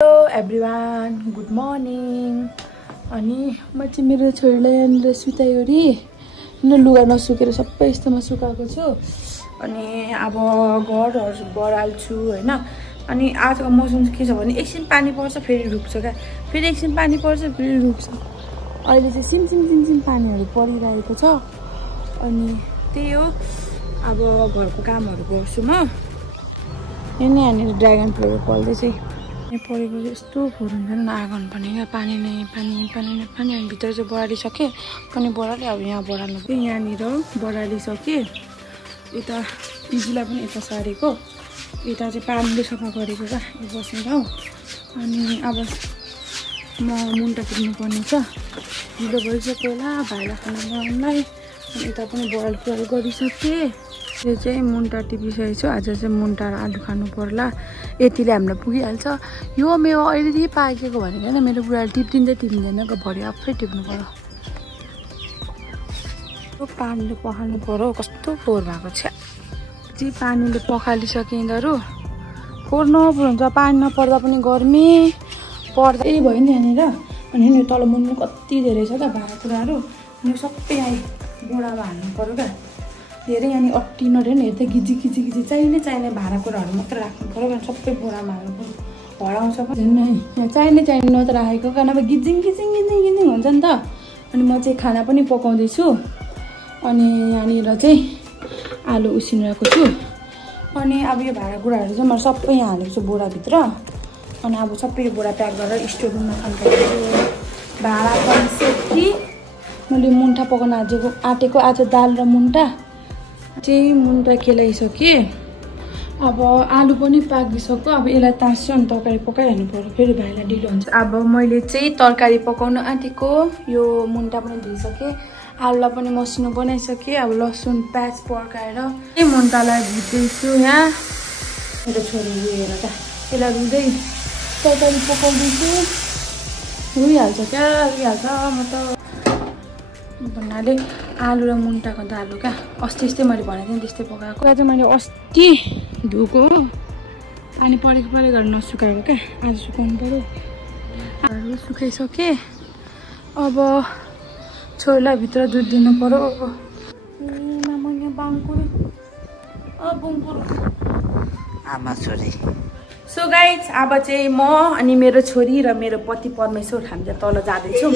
Hello everyone good morning. अनि म चाहिँ मेरो छोरीलाई यहाँनिर सुताइवरी लुगा नसुकेर सबै यस्तोमा सुकाएको छु। अनि अब घरहरू बढाल्छु होइन। अनि आजको मौसम चाहिँ के छ भने एकछिन पानी पर्छ फेरि रुक्छ क्या, फेरि एकछिन पानी पर्छ फेरि रुक्छ। अहिले चाहिँ सिमसिम पानीहरू परिरहेको छ। अनि त्यही हो, अब घरको कामहरू गर्छु म। यहाँनिर ड्रागन फ्लावर फल्दैछ। यहाँ परेको चाहिँ यस्तो फोहोर हुन्छ नि, आँगन पनि क्या, पानी नै पानी। अनि भित्र चाहिँ बढालिसकेँ। पनि बढालेँ, अब यहाँ बढाल्नु पनि यहाँनिर बढालिसकेँ। यता पिजीलाई पनि यता सारेको, यता चाहिँ पानीले सफा गरेको क्या बस्ने ठाउँ। अनि अब म मुन्टा टिप्नु पर्ने छ। ढिलो भइसक्यो होला भाइलाई खाना बनाउनुलाई। अनि यता पनि बोइल गरिसकेँ। यो चाहिँ मुन्टा टिपिसकेको छु। आज चाहिँ मुन्टा र आलु खानु पर्ला, यतिले हामीलाई पुगिहाल्छ। यो मेवा अहिले पाकेको भनेको होइन, मेरो बुढाले टिप्दिँदैन भरि आफै टिप्नु पर्यो। यो पानीले पखाल्नु पर्यो, कस्तो फोहोर भएको छ। चाहिँ पानीले पखालिसके यिनीहरू फोहोर नफोहोर हुन्छ। पानी नपर्दा पनि गर्मी पर्दा यही भयो नि यहाँनिर। अनि यहाँनिर तल मुन्नु कति धेरै छ क्या भाँडाकुँडाहरू। यो सबै यहाँ बोरामा हाल्नु पर्यो क्या। धेरै यहाँनिर अट्टी नरेन, हेर्दै गिजी चाहिने भाँडाकुँडाहरू मात्र राख्नु पर्यो क्या। सबै बोरामा हाल्नु पर्यो, हराउँछ झन् है। यहाँ चाहिने मात्र राखेको क्या, नभए गिजिङ हुन्छ नि त। अनि म चाहिँ खाना पनि पकाउँदैछु। अनि यहाँनिर चाहिँ आलु उसिनिरहेको छु। अनि अब यो भाँडाकुँडाहरू चाहिँ म सबै यहाँ हालेको छु बोराभित्र। अनि अब सबै यो बोरा प्याक गरेर स्टोर रुममा खानुपर्छ। भाँडा पनि सेकी मैले मुन्टा पकाउन आँटेको आज दाल र मुन्टा चाहिँ मुन्टा केलाइसकेँ। अब आलु पनि पाकिसक्यो। अब यसलाई तास्छु अनि तरकारी पकाइहाल्नु पर्यो, फेरि भाइलाई ढिलो हुन्छ। अब मैले चाहिँ तरकारी पकाउन आँटेको, यो मुन्टा पनि धोइसकेँ, आलुलाई पनि मसिनो बनाइसकेँ। अब लसुन प्याज पड्काएर मुन्टालाई भुट्दैछु। यहाँ मेरो छोरी हेर त, यसलाई रुँदै तरकारी पकाउँदैछु। रुइहाल्छ क्या, रुइहाल्छ। म त भन्नाले आलु र मुन्टाको दाल हो क्या। अस्ति यस्तै मैले भनेको थिएँ त्यस्तै पकाएको। आज मैले अस्ति धोएको हो, पानी परेको गरेर नसुकाएको क्या। आज सुकाउनु पर्यो। आलु सुकाइसकेँ। अब छोरीलाई भित्र दुध दिनु पर्यो। मामा यहाँ बाङपुर आमा छोरी। सो गाइज अब चाहिँ म अनि मेरो छोरी र मेरो पति परमेश्वर हामी चाहिँ तल जाँदैछौँ।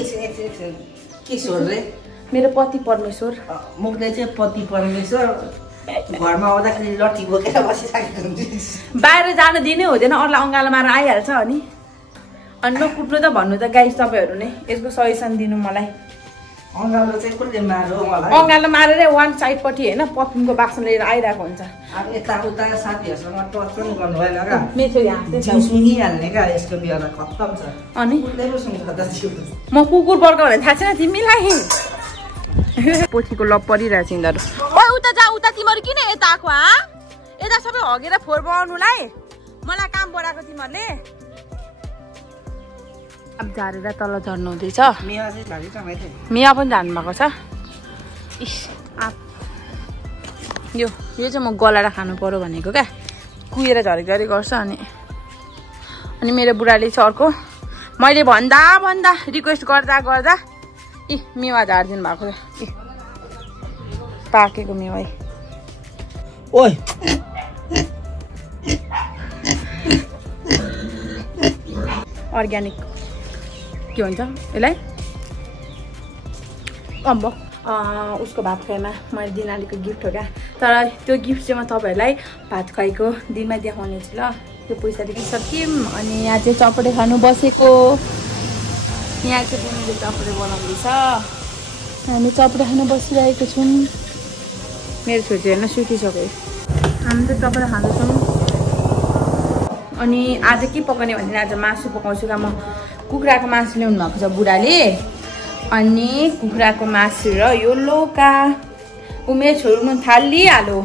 के छोड रे? मेरो पति परमेश्वर। मुखले चाहिँ पति परमेश्वर घरमा आउँदाखेरि लट्ठी बोकेर बसिसकेको हुन्छ। बाहिर जान दिनै हुँदैन, अरूलाई अँगालो मारेर आइहाल्छ। अनि नकुट्नु त भन्नु त गाइस तपाईँहरू नै यसको सजेसन दिनु मलाई। अँगालो चाहिँ कसले मार्यो मलाई? अँगालो मारेर वान साइडपट्टि होइन परफ्युमको बाक्सा लिएर आइरहेको हुन्छ। अब यताउता साथीहरूसँग टच पनि गर्नु भएन क्या। मेरो यहाँ सुनिहाल्ने क्या, यसको बिहान खत्तम छ। अनि सुन्छ म कुकुर बर्काउ भने थाहा छैन तिमीलाई? पोथीको लप परिरहेछ यिनीहरू। ओ उता जा, उता तिमीहरू किन यता आएको? यता सबै हगेर फोहोर बनाउनुलाई मलाई काम बढाएको तिमीहरूले। अब झारेर तल झर्नु हुँदैछ। मिया पनि जानुभएको छ। यो चाहिँ म गलाएर खानु पर्यो भनेको क्या, कुहेर झरेक गर्छ। अनि मेरो बुढाले चाहिँ अर्को मैले भन्दा रिक्वेस्ट गर्दा मेवा झारिदिनु भएको छ। पाकेको मेवा ओइ अर्ग्यानिक के भन्छ यसलाई, अम्बो। उसको भात खुवाइमा मैले दिनालीको गिफ्ट हो क्या। तर त्यो गिफ्ट चाहिँ म तपाईँहरूलाई भात खुवाइको दिनमा देखाउने छु ल। त्यो पैसा दिइसक्यौँ। अनि यहाँ चाहिँ चपडे खानु बसेको। यहाँ चाहिँ दिनले चपडे बनाउँदैछ, हामी चपडे खानु बसिरहेको छौँ। मेरो छोरी हेर्न सुतिसक्यो। हामी चाहिँ चपडे खाँदैछौँ। अनि आज के पकाउने भन्दैन, आज मासु पकाउँछु क्या म। कुखुराको मासु ल्याउनु भएको छ बुढाले। अनि कुखुराको मासु र यो लौका। मेरो छोरी थालिहाल्यो।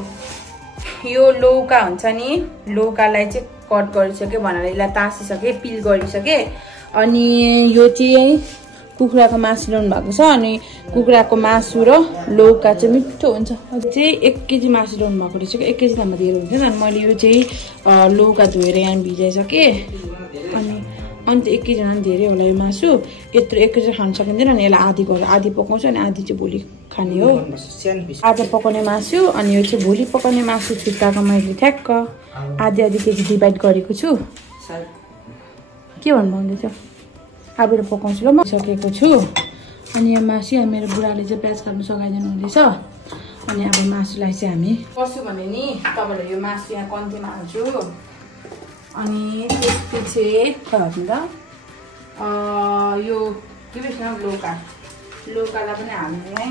यो लौका हुन्छ नि, लौकालाई चाहिँ कट गरिसक्यो भनेर यसलाई तासिसकेँ, पिल गरिसकेँ। अनि यो चाहिँ कुखुराको मासु ल्याउनु भएको छ। अनि कुखुराको मासु र लौका चाहिँ मिठो हुन्छ। चाहिँ 1 केजी मासु ल्याउनु भएको रहेछ। 1 केजी त धेरै हुन्छ नि। अनि मैले यो चाहिँ लौका धोएर यहाँ भिजाइसकेँ। अनि अन्त 1 केजी भन्दा धेरै होला यो मासु यत्रो 1 केजी खान सकिँदैन अनि यसलाई आधी पकाउँछु अनि आधी चाहिँ भोलि खाने हो आज पकाउने मासु अनि यो चाहिँ भोलि पकाउने मासु छुट्टाएको मैले ठ्याक्क आधी केजी डिभाइड गरेको छु के भन्नुहुँदैछ अब पकाउँछु ल म सकेको छु अनि यो मासु यहाँ मेरो बुढाले चाहिँ प्याज काट्नु सघाइदिनु हुँदैछ अनि अब मासुलाई चाहिँ हामी कसो भने नि तपाईँलाई यो मासु यहाँ कम्तीमा हाल्छु अनि त्यसपछि यो के भन्छ लोकालाई पनि हाल्ने है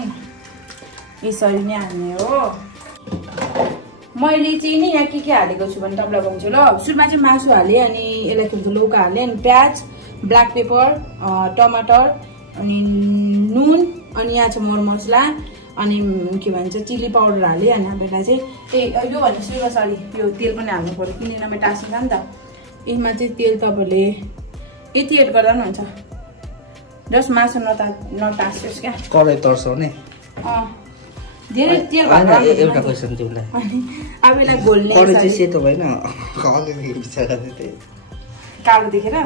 यसरी नै हाल्ने हो मैले चाहिँ नि यहाँ के हालेको छु भने तपाईँलाई भन्छु ल सुरुमा चाहिँ मासु हालेँ अनि यसलाई के भन्छ लौका हालेँ अनि प्याज ब्ल्याक पेपर टमाटर अनि नुन अनि यहाँ छ मरमसला अनि के भन्छ चिली पाउडर हालेँ अनि अब यसलाई चाहिँ यो भने सरी यो तेल पनि हाल्नु पर्यो किनेर टाँसिन्छ नि त यसमा चाहिँ तेल तपाईँले यति एड गर्दा पनि हुन्छ जस्ट मासु नटाँसियोस् क्या कराई तर्साउने धेरै तेल एउटा क्वेसन तिमीलाई अब यसलाई घोल्ने सेतो भएन कालो देखेर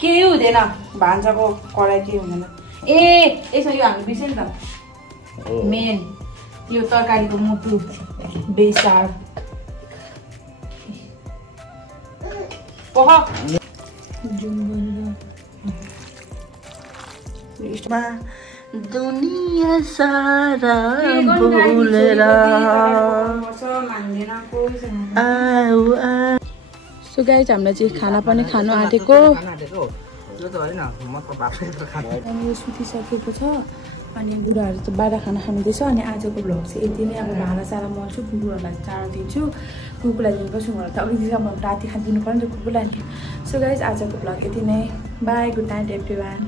केही हुँदैन भान्साको कराई केही हुँदैन यसो यो हामी बिर्स्यो नि त मेन यो तरकारीको मुटु बेसार दुनिया सारा भुलेर सो गाइस हामीलाई चाहिँ खाना पनि खानु आँटेको सुतिसकेको छ अनि बुढाहरू चाहिँ बाहिर खाना खानुहुँदैछ अनि आजको भ्लग चाहिँ यति नै अब भाँडासारा मल्छु कुकुरहरूलाई चारो दिन्छु कुकुरलाई दिनुपर्छ उनीहरू त अलिकतिसम्म राति खाना दिनु पर्यो नि त कुकुरलाई सो गाइस आजको भ्लग यति नै बाई गुड नाइट एभ्रीवान